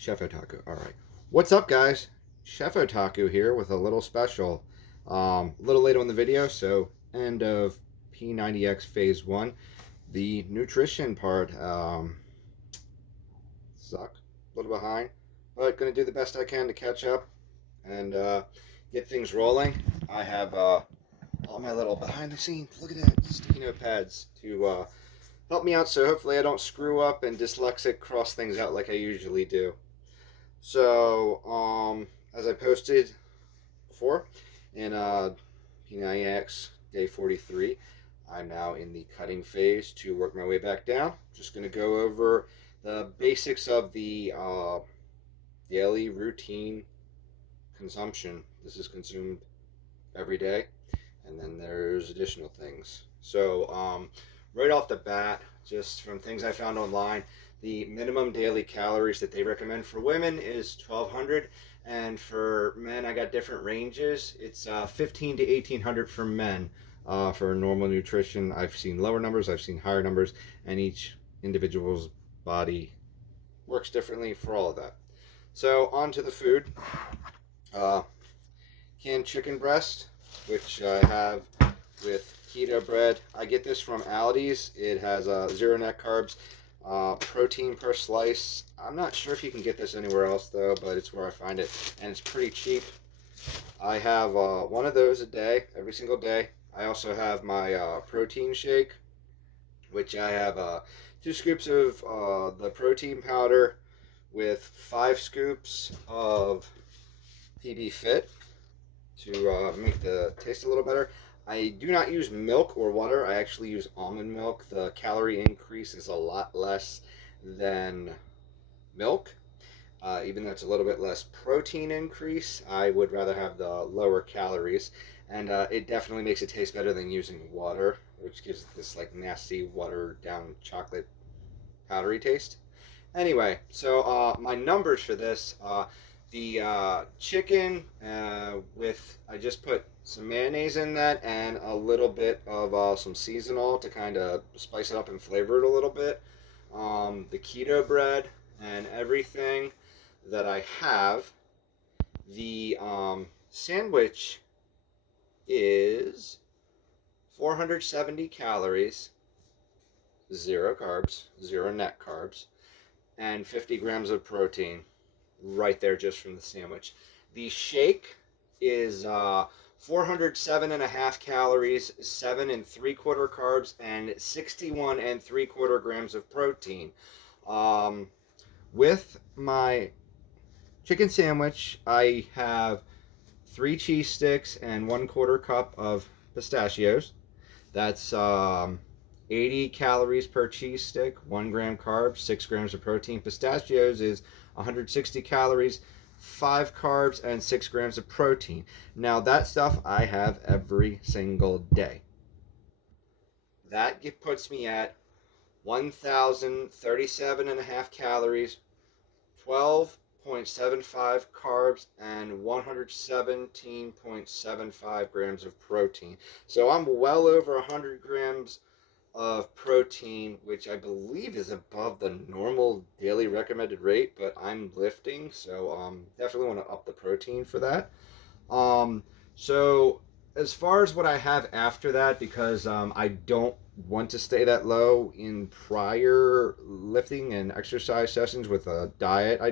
Chef Otaku. All right. What's up, guys? Chef Otaku here with a little special. A little late on the video, so end of P90X Phase 1. The nutrition part sucked. A little behind, but going to do the best I can to catch up and get things rolling. I have all my little behind the scenes, look at that, sticky notepads to help me out, so hopefully I don't screw up and dyslexic cross things out like I usually do. So, as I posted before in P90X Day 43, I'm now in the cutting phase to work my way back down. Just going to go over the basics of the daily routine consumption. This is consumed every day, and then there's additional things. So, right off the bat, just from things I found online, the minimum daily calories that they recommend for women is 1,200, and for men, I got different ranges. It's 15 to 1,800 for men for normal nutrition. I've seen lower numbers, I've seen higher numbers, and each individual's body works differently for all of that. So, on to the food. Canned chicken breast, which I have with keto bread. I get this from Aldi's. It has 0 net carbs, protein per slice. I'm not sure if you can get this anywhere else though, but it's where I find it, and it's pretty cheap. I have one of those a day, every single day. I also have my protein shake, which I have 2 scoops of the protein powder with 5 scoops of PB Fit to make the taste a little better. I do not use milk or water. I actually use almond milk. The calorie increase is a lot less than milk. Even though it's a little bit less protein increase, I would rather have the lower calories. And it definitely makes it taste better than using water, which gives it this like nasty watered down chocolate powdery taste. Anyway, so my numbers for this, the chicken with, I just put some mayonnaise in that and a little bit of some seasonal to kind of spice it up and flavor it a little bit. The keto bread and everything that I have. The sandwich is 470 calories, 0 carbs, 0 net carbs, and 50 grams of protein right there just from the sandwich. The shake is 407.5 calories, 7 3/4 carbs, and 61 3/4 grams of protein. With my chicken sandwich, I have 3 cheese sticks and 1/4 cup of pistachios. That's 80 calories per cheese stick, 1 gram carbs, 6 grams of protein. Pistachios is 160 calories, 5 carbs, and 6 grams of protein. Now, that stuff I have every single day. That puts me at 1,037.5 calories, 12.75 carbs, and 117.75 grams of protein. So I'm well over 100 grams of protein, which I believe is above the normal daily recommended rate, but I'm lifting, so definitely want to up the protein for that. So as far as what I have after that, because I don't want to stay that low in prior lifting and exercise sessions with a diet I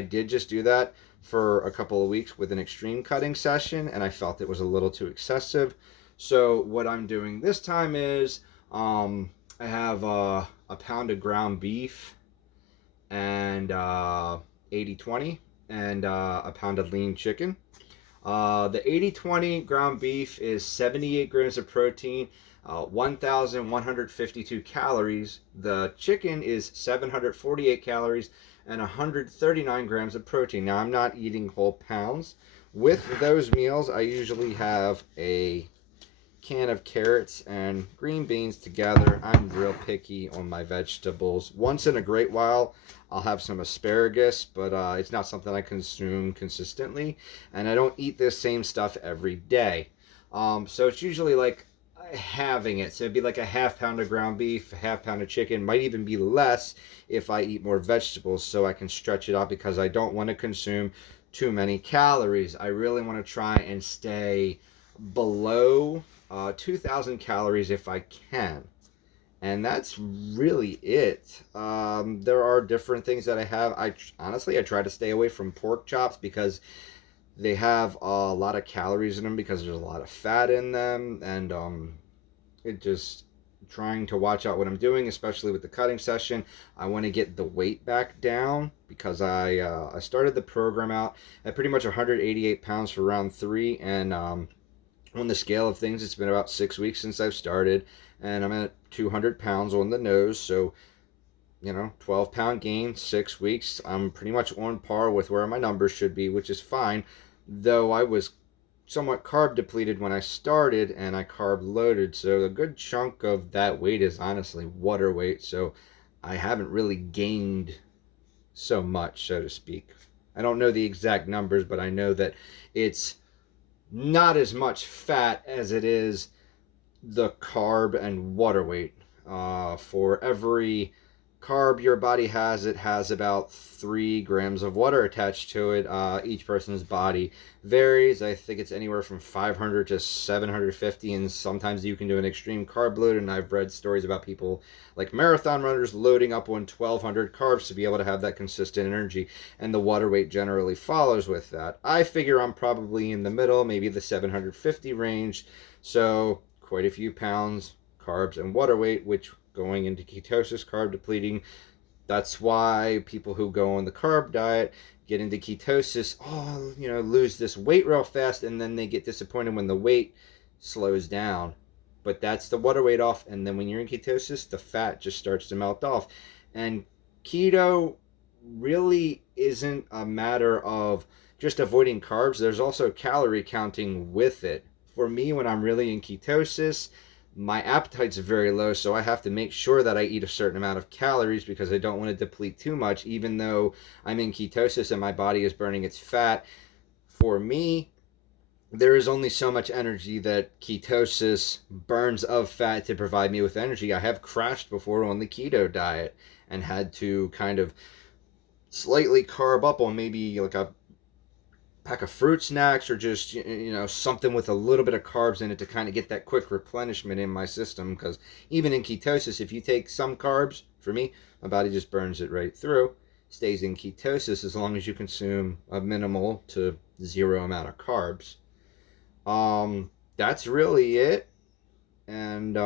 did just do that for a couple of weeks with an extreme cutting session, and I felt it was a little too excessive. So what I'm doing this time is I have a pound of ground beef and 80/20 and a pound of lean chicken. The 80/20 ground beef is 78 grams of protein, 1,152 calories. The chicken is 748 calories and 139 grams of protein. Now, I'm not eating whole pounds. With those meals, I usually have a can of carrots and green beans together. I'm real picky on my vegetables. Once in a great while, I'll have some asparagus, but it's not something I consume consistently, and I don't eat this same stuff every day. So it's usually like having it. So it'd be like a half pound of ground beef, a half pound of chicken, might even be less if I eat more vegetables so I can stretch it out because I don't want to consume too many calories. I really want to try and stay below 2,000 calories if I can. And that's really it. There are different things that I have. I try to stay away from pork chops because they have a lot of calories in them because there's a lot of fat in them, and it just trying to watch out what I'm doing, especially with the cutting session. I want to get the weight back down because I started the program out at pretty much 188 pounds for round three, and on the scale of things, it's been about 6 weeks since I've started, and I'm at 200 pounds on the nose. So 12-pound gain, 6 weeks. I'm pretty much on par with where my numbers should be, which is fine. Though I was somewhat carb depleted when I started and I carb loaded, so a good chunk of that weight is honestly water weight. So I haven't really gained so much, so to speak. I don't know the exact numbers, but I know that it's not as much fat as it is the carb and water weight. For every carb your body has, it has about 3 grams of water attached to it. Each person's body varies. I think it's anywhere from 500 to 750, and sometimes you can do an extreme carb load. And I've read stories about people like marathon runners loading up on 1,200 carbs to be able to have that consistent energy, and the water weight generally follows with that. I figure I'm probably in the middle, maybe the 750 range, so quite a few pounds carbs and water weight, which going into ketosis, carb depleting. That's why people who go on the carb diet get into ketosis, lose this weight real fast, and then they get disappointed when the weight slows down. But that's the water weight off, and then when you're in ketosis, the fat just starts to melt off. And keto really isn't a matter of just avoiding carbs. There's also calorie counting with it. For me, when I'm really in ketosis, my appetite's very low, so I have to make sure that I eat a certain amount of calories because I don't want to deplete too much, even though I'm in ketosis and my body is burning its fat. For me, there is only so much energy that ketosis burns of fat to provide me with energy. I have crashed before on the keto diet and had to kind of slightly carb up on maybe like a pack of fruit snacks or just something with a little bit of carbs in it to kind of get that quick replenishment in my system, because even in ketosis, if you take some carbs, for me, my body just burns it right through, stays in ketosis as long as you consume a minimal to zero amount of carbs. That's really it. And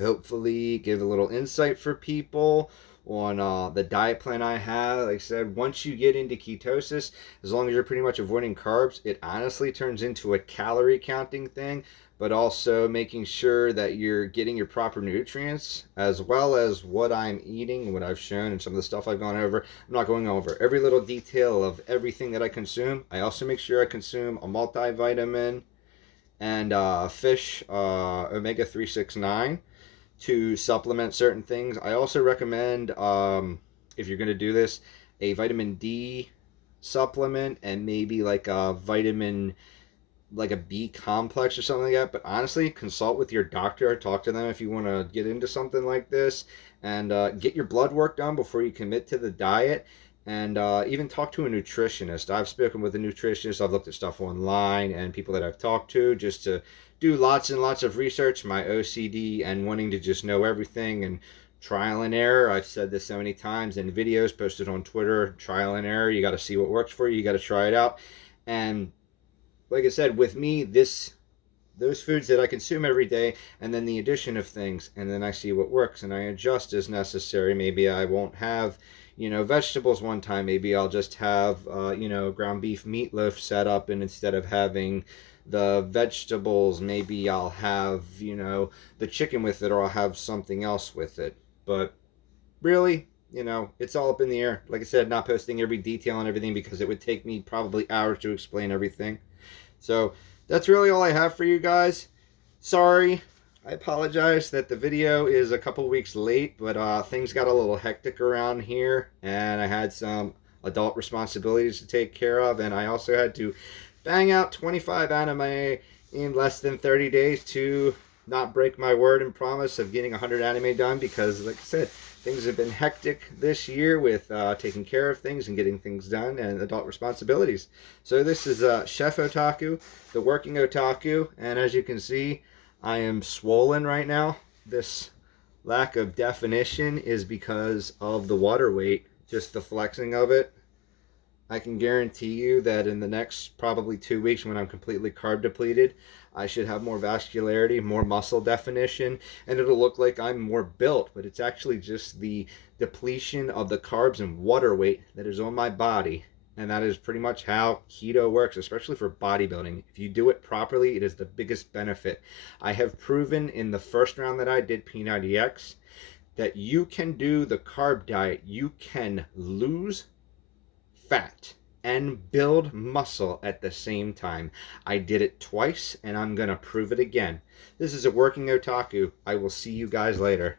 hopefully give a little insight for people on the diet plan I have. Like I said, once you get into ketosis, as long as you're pretty much avoiding carbs, it honestly turns into a calorie counting thing, but also making sure that you're getting your proper nutrients, as well as what I'm eating, what I've shown, and some of the stuff I've gone over. I'm not going over every little detail of everything that I consume. I also make sure I consume a multivitamin and fish omega 369 to supplement certain things. I also recommend, if you're going to do this, a vitamin D supplement and maybe like a vitamin, like a B complex or something like that. But honestly, consult with your doctor. Talk to them if you want to get into something like this, and get your blood work done before you commit to the diet. And even talk to a nutritionist. I've spoken with a nutritionist. I've looked at stuff online and people that I've talked to just to do lots and lots of research. My OCD and wanting to just know everything and trial and error. I've said this so many times in videos posted on Twitter. Trial and error. You got to see what works for you. You got to try it out. And like I said, with me, those foods that I consume every day, and then the addition of things, and then I see what works and I adjust as necessary. Maybe I won't have vegetables one time. Maybe I'll just have ground beef meatloaf set up, and instead of having the vegetables, maybe I'll have the chicken with it, or I'll have something else with it. But really, it's all up in the air. Like I said, not posting every detail and everything because it would take me probably hours to explain everything. So that's really all I have for you guys. Sorry, I apologize that the video is a couple weeks late, but things got a little hectic around here, and I had some adult responsibilities to take care of, and I also had to bang out 25 anime in less than 30 days to not break my word and promise of getting 100 anime done, because, like I said, things have been hectic this year with taking care of things and getting things done and adult responsibilities. So this is Chef Otaku, the working otaku, and as you can see, I am swollen right now. This lack of definition is because of the water weight, just the flexing of it. I can guarantee you that in the next probably 2 weeks, when I'm completely carb depleted, I should have more vascularity, more muscle definition, and it'll look like I'm more built. But it's actually just the depletion of the carbs and water weight that is on my body. And that is pretty much how keto works, especially for bodybuilding. If you do it properly, it is the biggest benefit. I have proven in the first round that I did P90X that you can do the carb diet. You can lose fat and build muscle at the same time. I did it twice and I'm gonna prove it again. This is a working otaku. I will see you guys later.